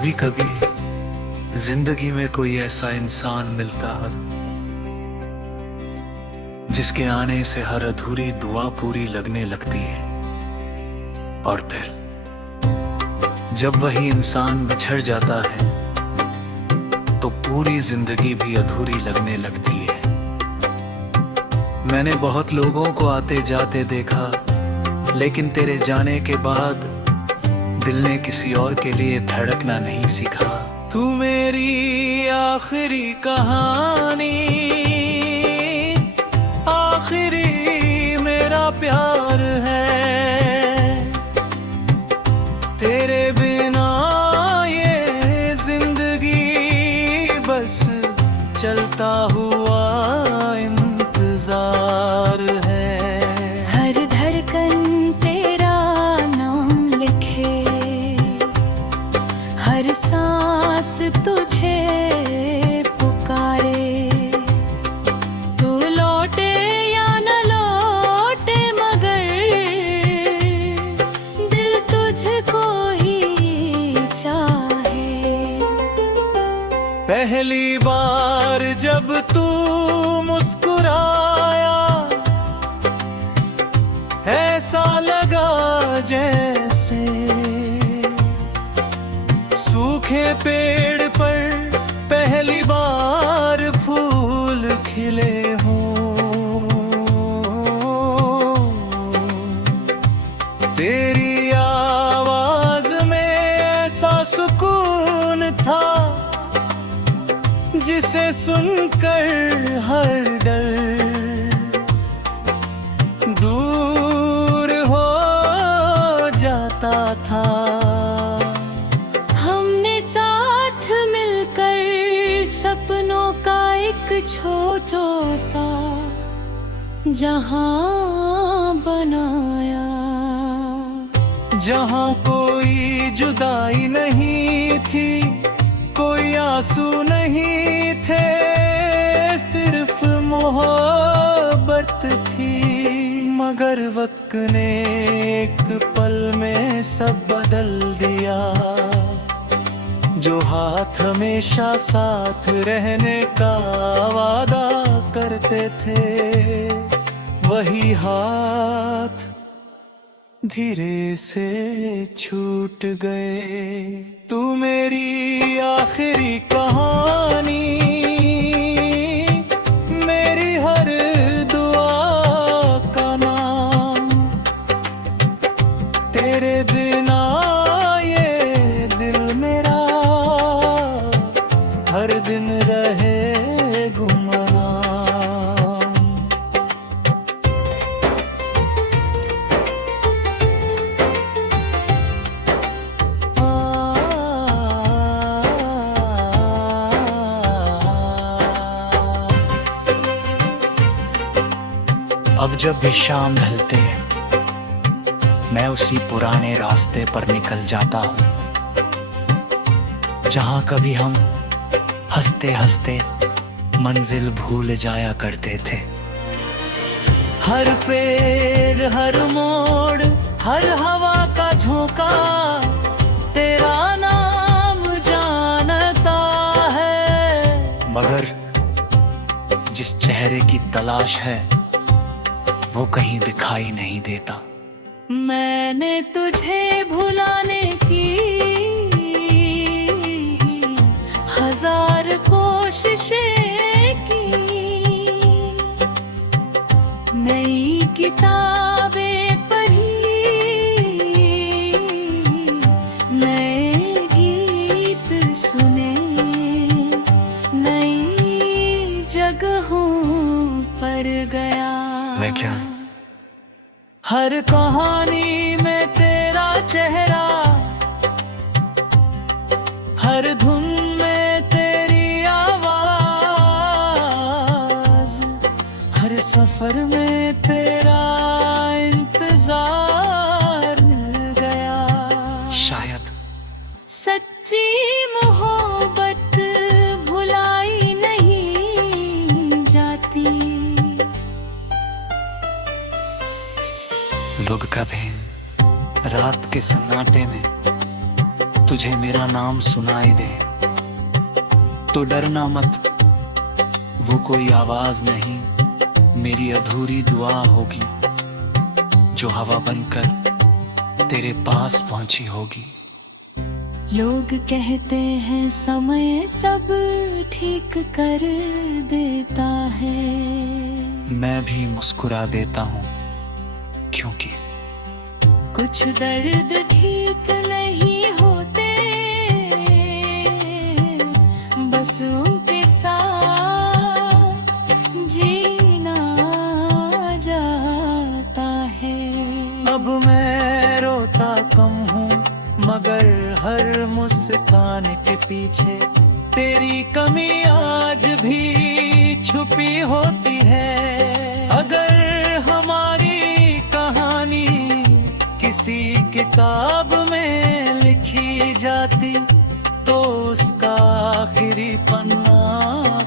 कभी कभी जिंदगी में कोई ऐसा इंसान मिलता है जिसके आने से हर अधूरी दुआ पूरी लगने लगती है, और फिर जब वही इंसान बिछड़ जाता है तो पूरी जिंदगी भी अधूरी लगने लगती है। मैंने बहुत लोगों को आते जाते देखा, लेकिन तेरे जाने के बाद दिल ने किसी और के लिए धड़कना नहीं सीखा। तू मेरी आखिरी कहानी, आखिरी मेरा प्यार है। तेरे बिना ये जिंदगी बस चलता हुआ इंतजार है। हर धड़कन तेरा नाम लिखे, हर सांस तुझे पुकारे। तू लौटे या न लौटे मगर दिल तुझको ही चाहे। पहली बार जब तू मुस्कुराया, ऐसा लगा जैसे सूखे पेड़ पर पहली बार फूल खिले हों। तेरी आवाज में ऐसा सुकून था जिसे सुनकर हर डर दूर हो जाता था। हमने साथ मिलकर सपनों का एक छोटा सा जहां बनाया, जहां कोई जुदाई नहीं थी, कोई आंसू नहीं थे, सिर्फ मोहब्बत थी। मगर वक्त ने एक पल में सब बदल दिया। जो हाथ हमेशा साथ रहने का वादा करते थे, वही हाथ धीरे से छूट गए। तू मेरी आखिरी कहानी, मेरी हर दुआ का नाम। तेरे बिना ये दिल मेरा हर दिन रहे गुमनाम। अब जब भी शाम ढलते मैं उसी पुराने रास्ते पर निकल जाता हूँ, जहाँ कभी हम हंसते हंसते मंजिल भूल जाया करते थे। हर पेड़, हर मोड़, हर हवा का झोंका तेरा नाम जानता है। मगर जिस चेहरे की तलाश है वो कहीं दिखाई नहीं देता। मैंने तुझे भुलाने की हजार कोशिशें की, नई किताबें पढ़ी, नए गीत सुने, नई जगहों पर गया। मैं क्या? हर कहानी में तेरा चेहरा, हर धुन में तेरी आवाज, हर सफर में तेरा इंतजार मिल गया। शायद सच्ची मोहब्बत भुलाई नहीं जाती। लोग कभी रात के सन्नाटे में तुझे मेरा नाम सुनाई दे तो डरना मत, वो कोई आवाज नहीं, मेरी अधूरी दुआ होगी जो हवा बनकर तेरे पास पहुंची होगी। लोग कहते हैं समय सब ठीक कर देता है, मैं भी मुस्कुरा देता हूँ क्योंकि कुछ दर्द ठीक नहीं होते, बस उनके साथ जीना जाता है। अब मैं रोता कम हूँ मगर हर मुस्कान के पीछे तेरी कमी आज भी छुपी होती है। अगर हमारी कहानी किसी किताब में लिखी जाती तो उसका आखिरी पन्ना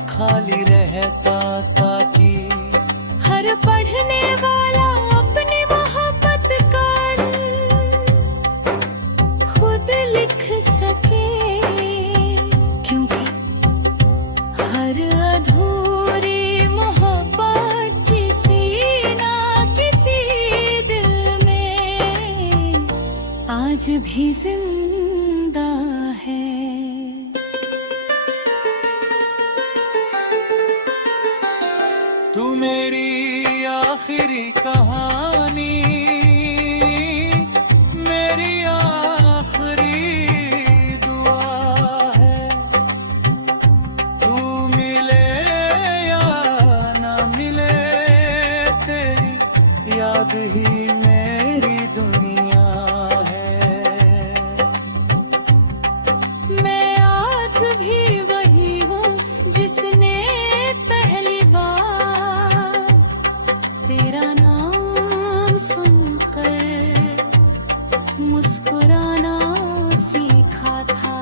खाली रहता, ताकि हर पढ़ने वाला अपनी मोहब्बत का खुद लिख सके, क्योंकि हर अधूरी मोहब्बत किसी ना किसी दिल में आज भी जिंदा है। तू मेरी आखिरी कहानी, मेरी आखिरी दुआ है। तू मिले या ना मिले तेरी याद ही मेरी दुनिया है। मैं आज भी वही हूँ जिसने पहली बार तेरा नाम सुनकर मुस्कुराना सीखा था।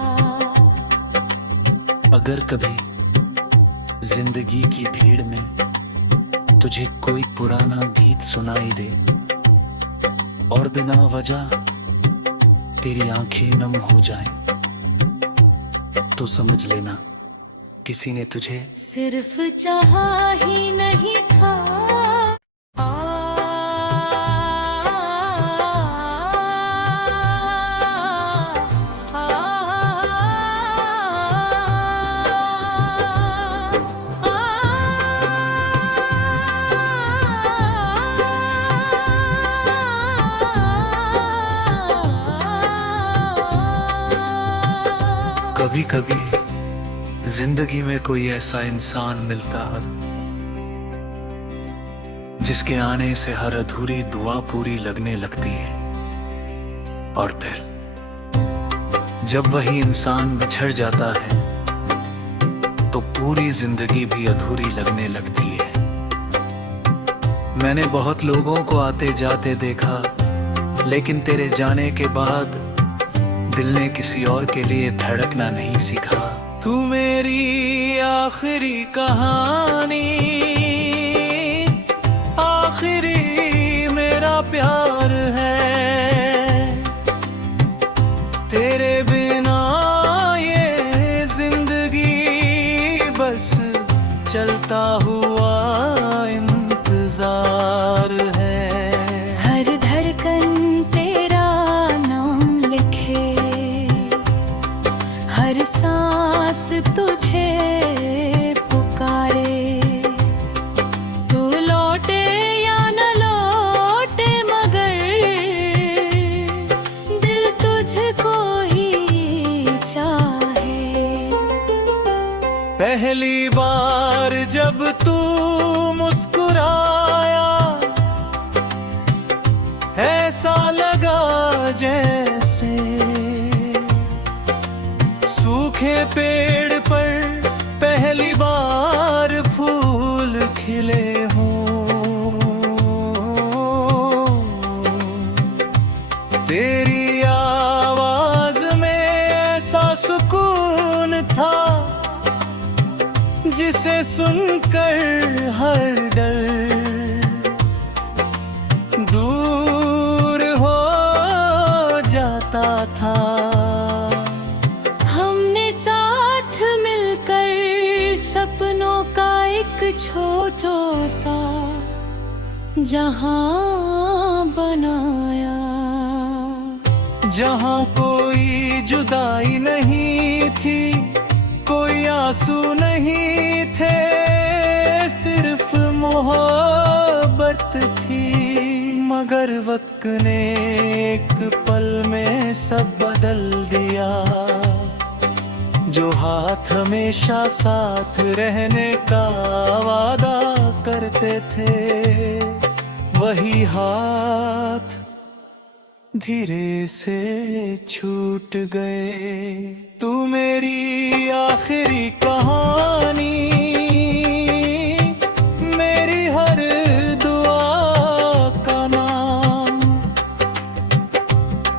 अगर कभी जिंदगी की भीड़ में तुझे कोई पुराना गीत सुनाई दे और बिना वजह तेरी आंखें नम हो जाएं, तो समझ लेना किसी ने तुझे सिर्फ चाहा ही नहीं था। कभी कभी जिंदगी में कोई ऐसा इंसान मिलता है जिसके आने से हर अधूरी दुआ पूरी लगने लगती है, और फिर जब वही इंसान बिछड़ जाता है तो पूरी जिंदगी भी अधूरी लगने लगती है। मैंने बहुत लोगों को आते जाते देखा, लेकिन तेरे जाने के बाद दिल ने किसी और के लिए धड़कना नहीं सीखा। तू मेरी आखिरी कहानी, आखिरी मेरा प्यार है। तेरे बिना ये जिंदगी बस चलता हुआ इंतजार है। हर धड़कन तेरा नाम लिखे, हर सांस तुझे पुकारे। तू लौटे या न लौटे मगर दिल तुझको ही चाहे। पहली बार जब तू मुस्कुराया ऐसा लगा जैसे सूखे पेड़ पर पहली बार फूल खिले हों। तेरी आवाज में ऐसा सुकून था जिसे सुनकर हर डर दूर हो जाता था। जहां बनाया, जहां कोई जुदाई नहीं थी, कोई आंसू नहीं थे, सिर्फ मोहब्बत थी। मगर वक्त ने एक पल में सब बदल दिया। जो हाथ हमेशा साथ रहने का वादा करते थे, वही हाथ धीरे से छूट गए। तू मेरी आखिरी कहानी, मेरी हर दुआ का नाम,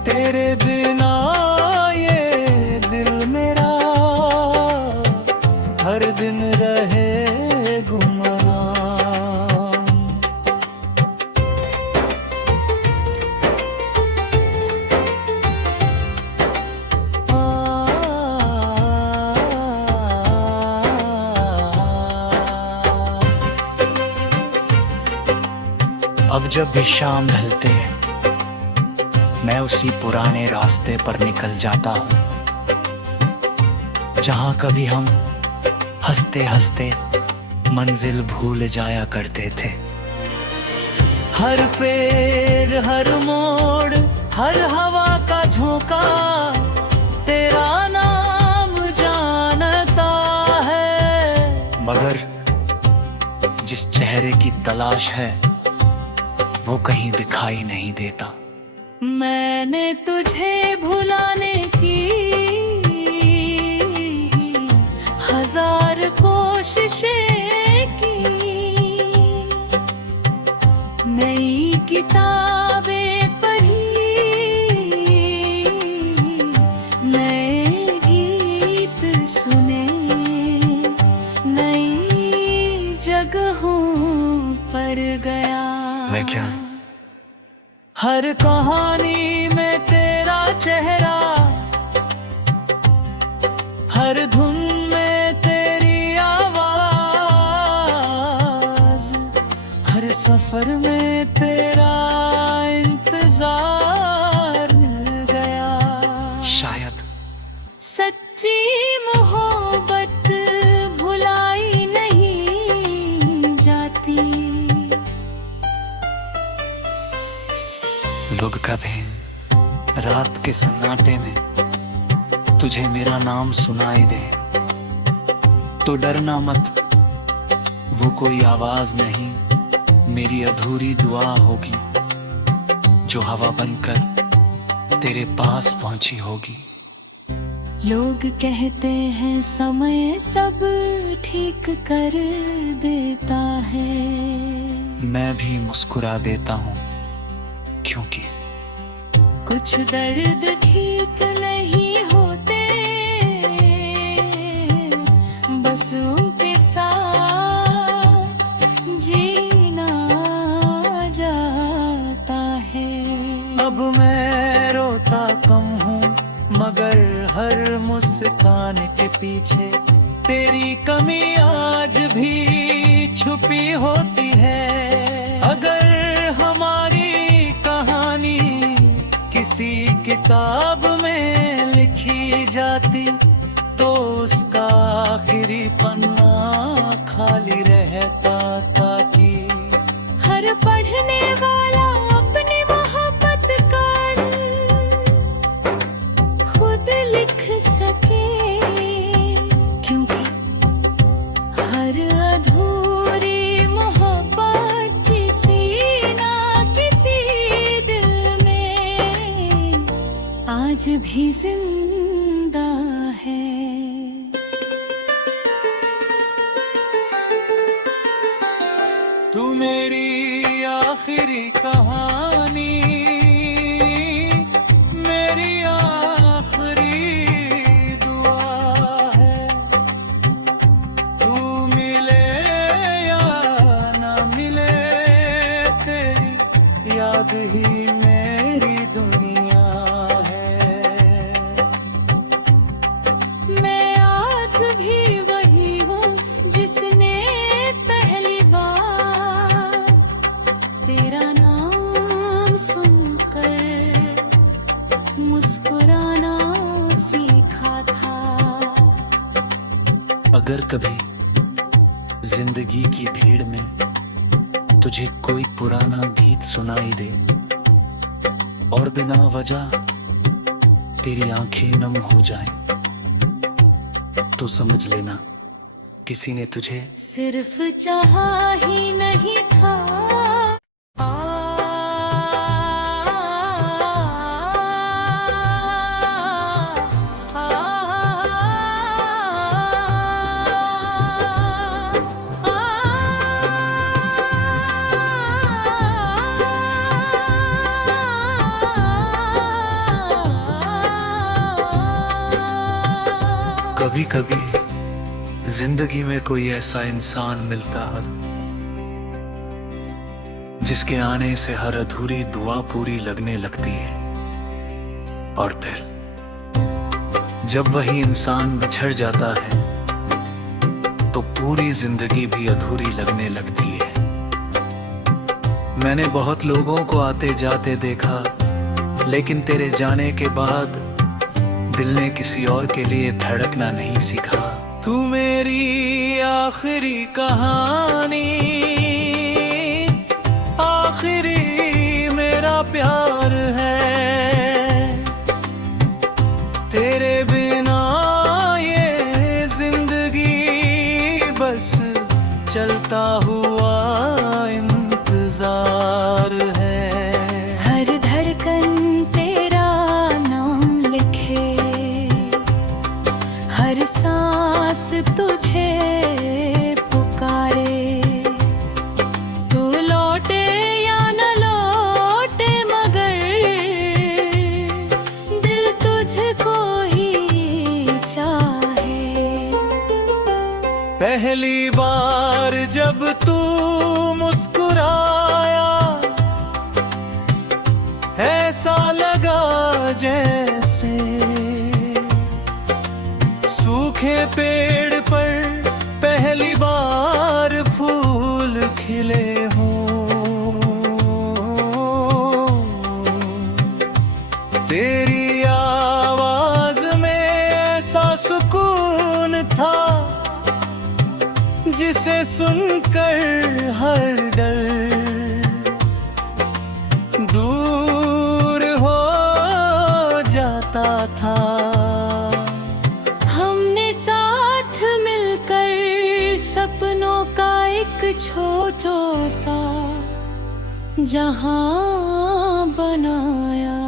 तेरे बिना ये दिल मेरा हर दिन रहे गुमनाम। अब जब भी शाम ढलते मैं उसी पुराने रास्ते पर निकल जाता हूँ, जहाँ कभी हम हंसते हंसते मंजिल भूल जाया करते थे। हर पेड़, हर मोड़, हर हवा का झोंका तेरा नाम जानता है। मगर जिस चेहरे की तलाश है वो कहीं दिखाई नहीं देता। मैंने तुझे भुलाने की हजार कोशिशें की, नई किताबें पढ़ी, नए गीत सुने, नई जगहों पर गया। मैं क्या? हर कहानी में तेरा चेहरा, हर धुन में तेरी आवाज, हर सफर में तेरा इंतजार मिल गया। शायद सच्ची मोहब्बत भुलाई नहीं जाती। लोग कभी रात के सन्नाटे में तुझे मेरा नाम सुनाई दे तो डरना मत, वो कोई आवाज नहीं, मेरी अधूरी दुआ होगी जो हवा बनकर तेरे पास पहुंची होगी। लोग कहते हैं समय सब ठीक कर देता है, मैं भी मुस्कुरा देता हूँ क्योंकि कुछ दर्द ठीक नहीं होते, बस उनके साथ जीना जाता है। अब मैं रोता कम हूँ, मगर हर मुस्कान के पीछे तेरी कमी आज भी छुपी होती है। अगर हमारी कहानी किसी किताब में लिखी जाती तो उसका आखिरी पन्ना खाली रहता, ताकि हर पढ़ने वाला अपनी मोहब्बत का खुद लिख सके, क्योंकि हर अधूरी मोहब्बत किसी ना किसी दिल में आज भी जिंदा है। तू मेरी आखिरी कहानी, मेरी आखिरी दुआ है। तू मिले या ना मिले, तेरी याद ही मेरी दुनिया है। मैं आज भी वही हूँ जिसने पहली बार अगर कभी जिंदगी की भीड़ में तुझे कोई पुराना गीत सुनाई दे और बिना वजह तेरी आंखें नम हो जाएं, तो समझ लेना किसी ने तुझे सिर्फ चाहा ही नहीं था। कभी कभी जिंदगी में कोई ऐसा इंसान मिलता है जिसके आने से हर अधूरी दुआ पूरी लगने लगती है, और फिर जब वही इंसान बिछड़ जाता है तो पूरी जिंदगी भी अधूरी लगने लगती है। मैंने बहुत लोगों को आते जाते देखा, लेकिन तेरे जाने के बाद दिल ने किसी और के लिए धड़कना नहीं सीखा। तू मेरी आखिरी कहानी, आखिरी मेरा प्यार है। तेरे बिना ये जिंदगी बस चलता हुआ इंतजार है। हर धड़कन तेरा नाम लिखे, हर सांस तुझे पुकारे। तू लौटे या न लौटे मगर दिल तुझको ही चाहे। पहली बार जब तू मुस्कुराया, ऐसा लगा जैसे सूखे पेड़ पर पहली बार फूल खिले हों। तेरी आवाज में ऐसा सुकून था जिसे सुनकर हर डर दूर हो जाता था। हमने साथ मिलकर सपनों का एक छोटा सा जहां बनाया,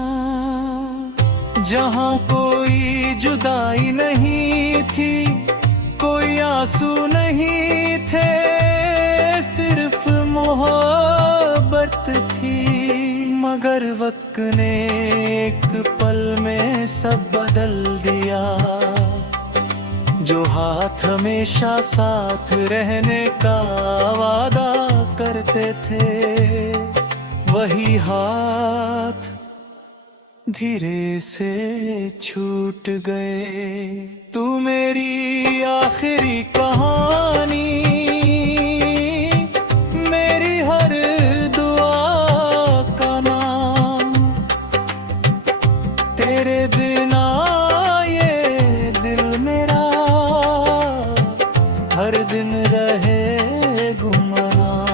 जहां कोई जुदाई नहीं थी, कोई आंसू नहीं थे, सिर्फ मोहब्बत थी। मगर वक्त ने एक पल में सब बदल दिया। जो हाथ हमेशा साथ रहने का वादा करते थे, वही हाथ धीरे से छूट गए। तू मेरी आखिरी कहानी, मेरी हर दुआ का नाम। तेरे बिना ये दिल मेरा हर दिन रहे गुमनाम।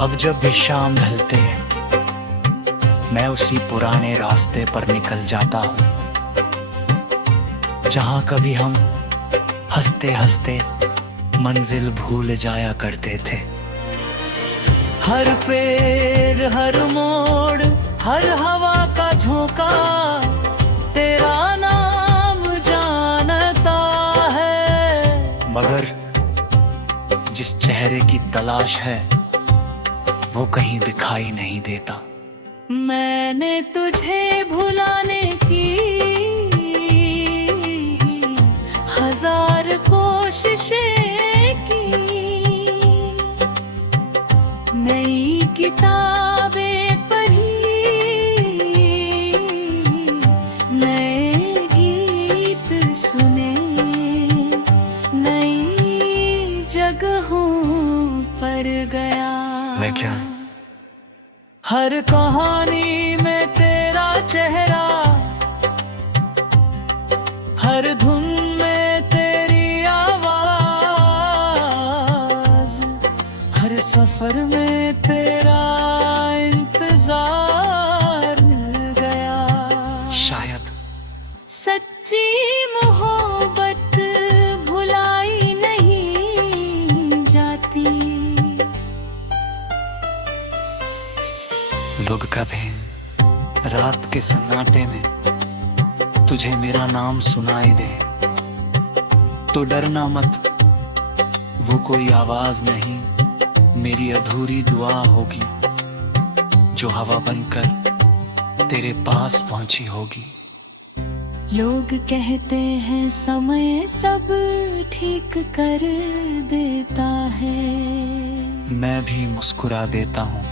अब जब भी शाम ढलते मैं उसी पुराने रास्ते पर निकल जाता हूँ, जहाँ कभी हम हंसते हंसते मंजिल भूल जाया करते थे। हर पेड़, हर मोड़, हर हवा का झोंका तेरा नाम जानता है। मगर जिस चेहरे की तलाश है वो कहीं दिखाई नहीं देता। मैंने तुझे भुलाने की हजार कोशिशें की, नई किताबें पढ़ी, नए गीत सुने। गया। मैं क्या? हर कहानी में तेरा चेहरा, हर धुन में तेरी आवाज, हर सफर में तेरा इंतजार मिल गया। शायद सच्ची मोहब्बत भुलाई नहीं जाती। लोग कभी रात के सन्नाटे में तुझे मेरा नाम सुनाई दे तो डरना मत, वो कोई आवाज नहीं, मेरी अधूरी दुआ होगी जो हवा बनकर तेरे पास पहुंची होगी। लोग कहते हैं समय सब ठीक कर देता है। मैं भी मुस्कुरा देता हूँ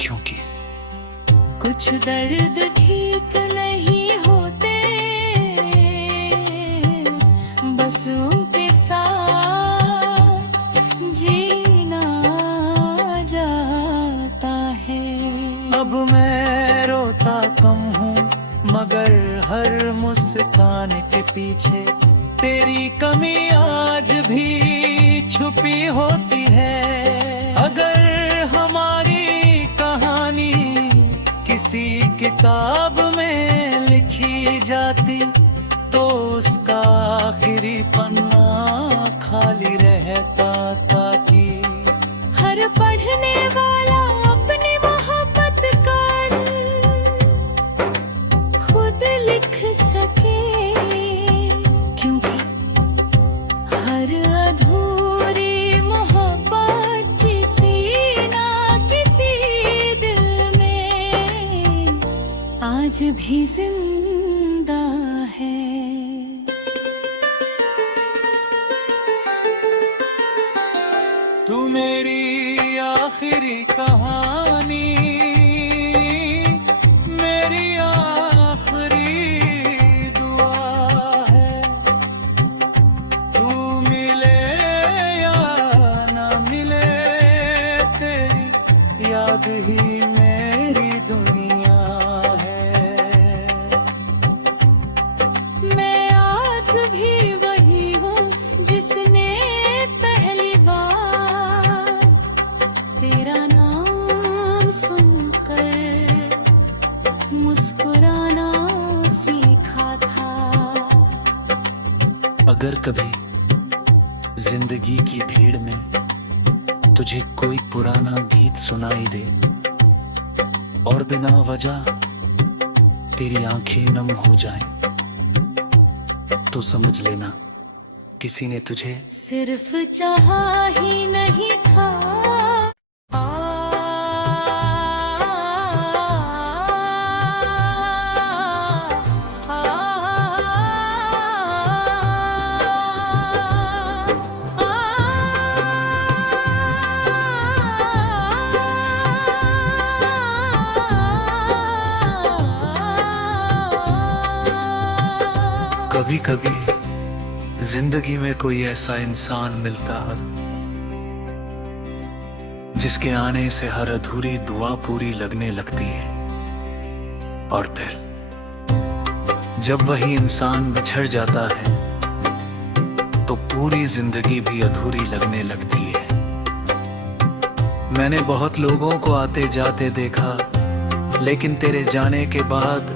क्योंकि कुछ दर्द ठीक नहीं होते, बस उनके साथ जीना जाता है। अब मैं रोता कम हूँ मगर हर मुस्कान के पीछे तेरी कमी आज भी छुपी होती है। अगर हमारी कहानी किसी किताब में लिखी जाती तो उसका आखिरी पन्ना खाली रहता, ताकि हर पढ़ने वाला अपनी मोहब्बत का खुद लिख सके, क्योंकि हर अधूरी मोहब्बत किसी ना किसी दिल में आज भी जिंदा है। तू मेरी आखिरी कहानी, मेरी आखिरी दुआ है। तू मिले या ना मिले तेरी याद ही मेरी दुनिया है। मैं आज भी वही हूँ जिसने पहली बार तेरा नाम सुनकर मुस्कुराना सीखा था। अगर कभी जिंदगी की भीड़ में तुझे कोई पुराना गीत सुनाई दे और बिना वजह तेरी आंखें नम हो जाएं, तो समझ लेना किसी ने तुझे सिर्फ चाहा ही नहीं था। कभी कभी जिंदगी में कोई ऐसा इंसान मिलता है जिसके आने से हर अधूरी दुआ पूरी लगने लगती है, और फिर जब वही इंसान बिछड़ जाता है तो पूरी जिंदगी भी अधूरी लगने लगती है। मैंने बहुत लोगों को आते जाते देखा, लेकिन तेरे जाने के बाद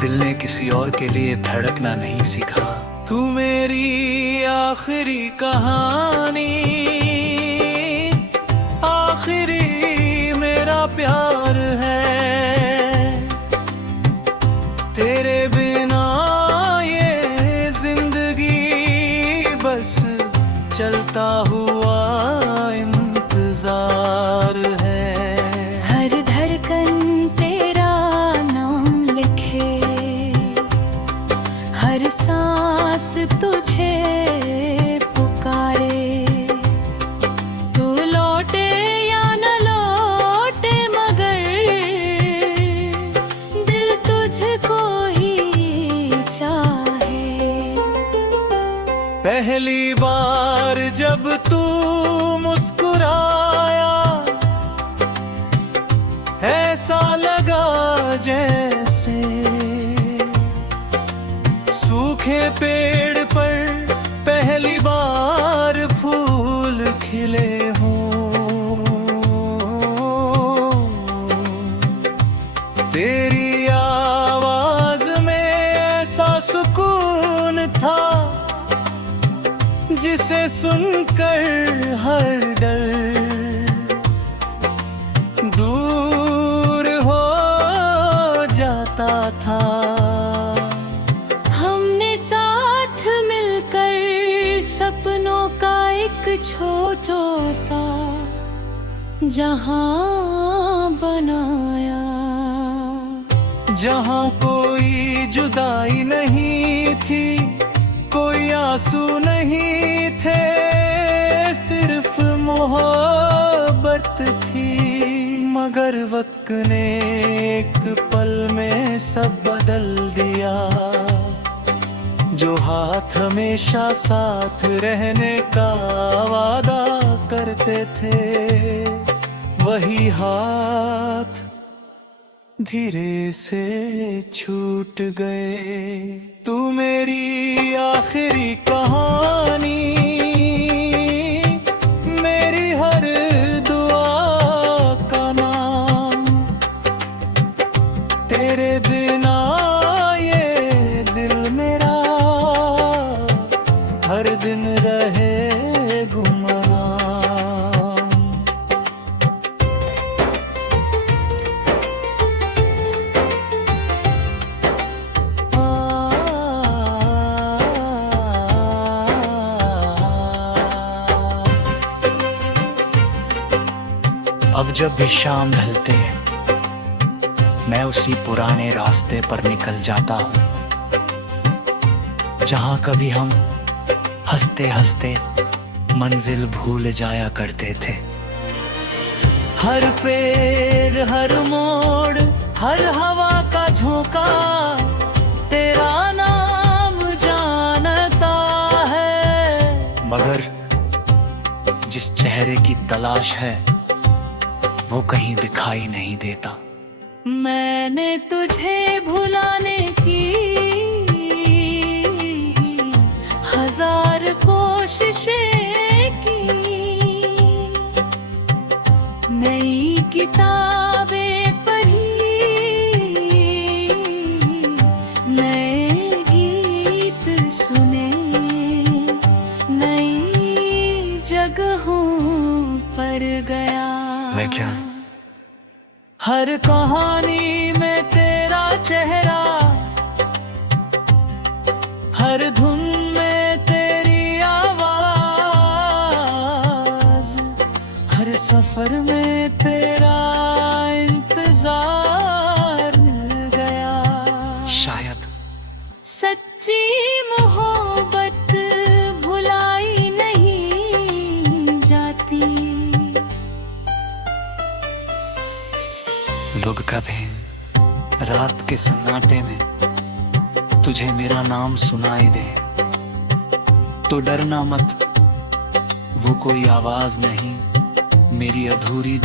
दिल ने किसी और के लिए धड़कना नहीं सीखा। तू मेरी आखिरी कहानी, आखिरी मेरा प्यार है। तेरे बिना ये जिंदगी बस चलता हुआ इंतजार है। हर धड़कन तेरा नाम लिखे, हर सांस तुझे पुकारे, जैसे सूखे पेड़ पर पहली बार फूल खिले हों। तेरी आवाज में ऐसा सुकून था जिसे सुनकर हर डर दूर हो जाता था। हमने साथ मिलकर सपनों का एक छोटा सा जहां बनाया, जहां कोई जुदाई नहीं थी, कोई आंसू नहीं थे, सिर्फ मोहब्बत थी। मगर वक्त ने एक पल में सब बदल दिया। जो हाथ हमेशा साथ रहने का वादा करते थे, वही हाथ धीरे से छूट गए। तू मेरी आखिरी कहानी, मेरी हर दुआ का नाम, तेरे बिना ये दिल मेरा हर दिन रहे गुमनाम। अब जब भी शाम ढलते मैं उसी पुराने रास्ते पर निकल जाता हूँ, जहाँ कभी हम हंसते हंसते मंजिल भूल जाया करते थे। हर पेड़, हर मोड़, हर हवा का झोंका तेरा नाम जानता है। मगर जिस चेहरे की तलाश है वो कहीं दिखाई नहीं देता। मैंने तुझे भुलाने की हजार कोशिशें की, नई किताबें पढ़ी, नए गीत सुने, नई जगहों पर गया। मैं क्या? हर कहानी में तेरा चेहरा, हर धुन में तेरी आवाज, हर सफर में तेरा इंतजार मिल गया। शायद सच्ची मोहब्बत भुलाई नहीं जाती। लोग कभी रात के सन्नाटे में तुझे मेरा नाम सुनाई दे तो डरना मत, वो कोई आवाज नहीं, मेरी अधूरी